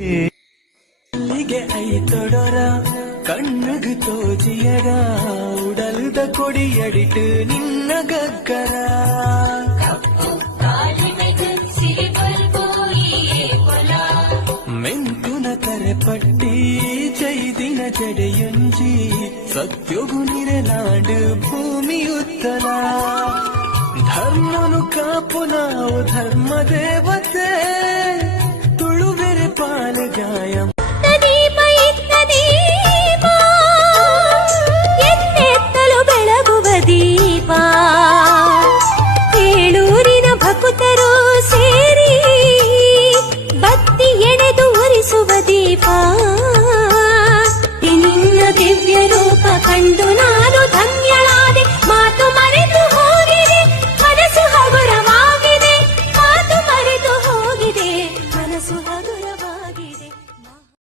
ಅಲ್ಲಿಗೆ ಐತೊಡರ ಕಣ್ಣುಗು ತೋಜಿಯರ ಉಡಲುದ ಕೊಡಿಯಡಿಟ್ಟು ನಿನ್ನ ಗಗ್ಗರ ಮೆಂಕುನ ಕರೆಪಟ್ಟಿ ಚೈದಿನ ಜಡೆಯೊಂಜಿ ಸತ್ಯಗು ನಿರನಾಡು ಭೂಮಿ ಉತ್ತಲ ಧರ್ಮನು ಕಾಪು ನಾವು ಧರ್ಮ ದೇವತೆ